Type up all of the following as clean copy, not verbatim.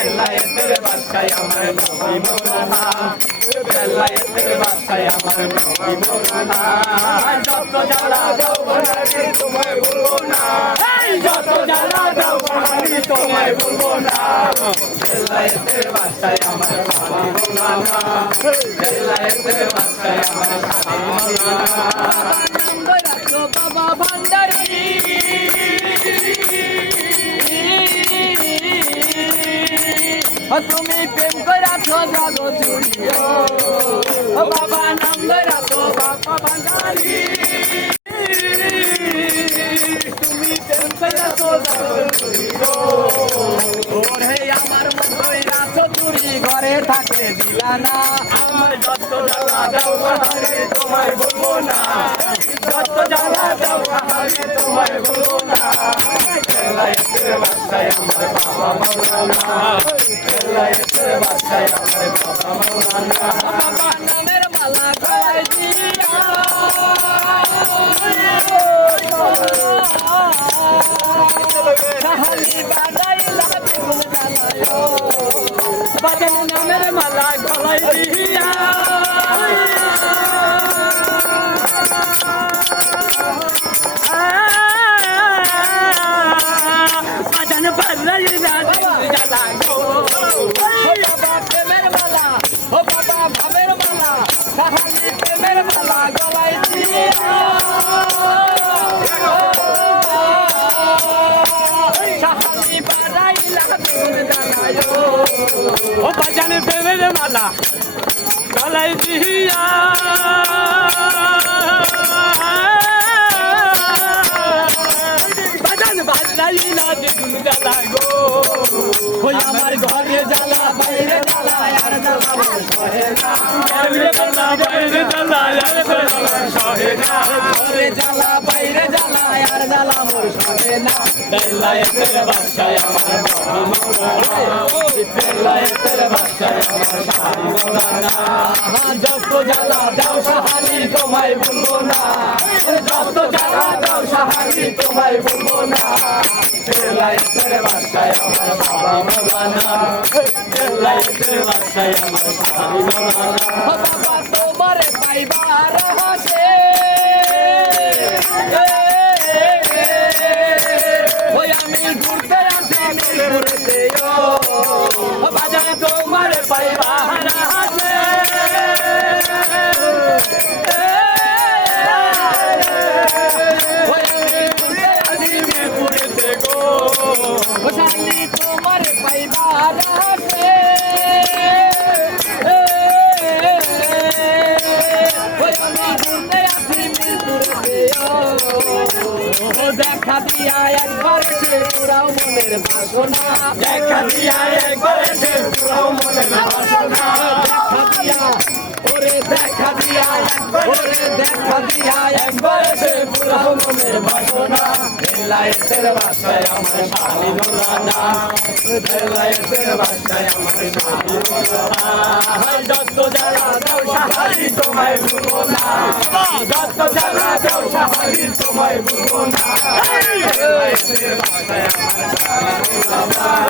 বেলায়েতের বাদশায় আমার নবী মৌলানা বেলায়েতের বাদশায় আমার নবী মৌলানা যত জ্বালা দাও বাহারি তোমায় বলবো না যত জ্বালা দাও বাহারি তোমায় বলবো না বেলায়েতের বাদশায় আমার নবী মৌলানা বেলায়েতের বাদশায় আমার নবী মৌলানা বাবা ভান্ডারী তুমি প্রেম করাছো জাগো চুরিও বাবা নাম ধরাছো বাবা ভান্ডারী তুমি প্রেম করাছো জাগো চুরিও ওরে আমার মন কইরাছো চুরি ঘরে থাকতে দিলা না আমার যত জ্বালা দাও বাহারি তোমায় বলবো না যত জ্বালা দাও বাহারি তোমায় বলবো না বেলায়েতের বাদশায় আমার বাবা মৌলানা বেলায়েতের বাদশায় আমার বাবা মৌলানা বাবা নামের মালা গলায় দিয়া কাহালি বাজাইলা বিপুল জ্বালায় বাবা নামের মালা গলায় দিয়া বাজান বাজাইলা বিপুল জ্বালায় বাবা প্রেমের মালা ও বাবা ভাবের মালা কাহালি প্রেমের মালা গলায় দিয়া কাহালি বাজাইলা বিপুল জ্বালায় ও বাজান প্রেমের মালা গলায় দিয়া বাজান বাজাইলা বিপুল জ্বালায় গো ওই আমার ঘরে জ্বালা বাইরে জ্বালা আর জ্বালা সহে না ঘরে জ্বালা বাইরে জ্বালা আর জ্বালা সহে না ঘরে জ্বালা বাইরে জ্বালা আর জ্বালা মোর সহে না বেলায়েতের বাদশায় আমার নবী মৌলানা বেলায়েতের বাদশায় আমার শাহী মৌলানা যত জ্বালা দাও শাহারি তোমায় বলবো না যত জ্বালা দাও শাহারি তোমায় বলবো না বেলায়েতের বাদশায় আমার বাবা মৌলানা বেলায়েতের বাদশায় আমার শাহী মৌলানা বাবা তোমারে পাইবার হাসে ওই আমি ঘুরতে আসি ঘুরতে বাজারে তোমারে পাইবার হাসে ওই আমি ঘুরতে আসি ঘুরতে গো শালি তোমার পাইবার হাসে ওই আমি ঘুরতে আসি ঘুরতে দেখা দিয়া একবার সে পুরাও মনের বাসনা দেখা দিয়া একবার সে পুরাও মনের বাসনা দেখা দিয়া ওরে দেখা দিয়া একবার সে পুরাও মনের বাসনা বেলায়েতের বাদশায় আমার শাহী মৌলানা বেলায়েতের বাদশায় আমার শাহী মৌলানা যত জ্বালা দাও শাহারি তোমায় ভুলবো না যত জ্বালা দাও শাহারি তোমায় ভুলবো না বেলায়েতের বাদশায় আমার শাহী মৌলানা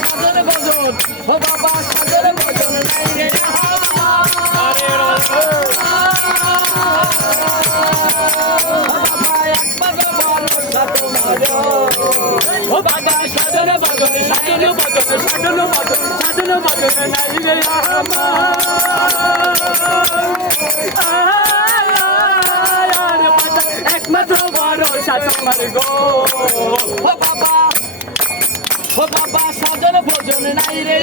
সাজর বজন ও বাবা সাজর বজন নাই রে ও বাবা সাজন বজন সাজন বজন সাজন বজন সাজন বজন নাই রে আমার একমাত্র ভরসা তোমার গো ও বাবা সাজন ভোজন নাই রে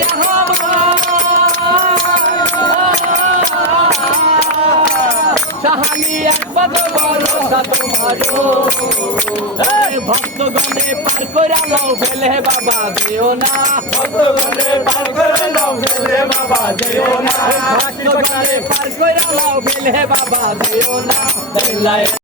শাহালি একমাত্র ভরসা তোমার ভক্তগণে পার করে লাও ফেলে বাবা দিও না ভক্তগণে পার করে লাও ফেলে বাবা দিও না ভক্তগণে পার করে লাও ফেলে বাবা দিও না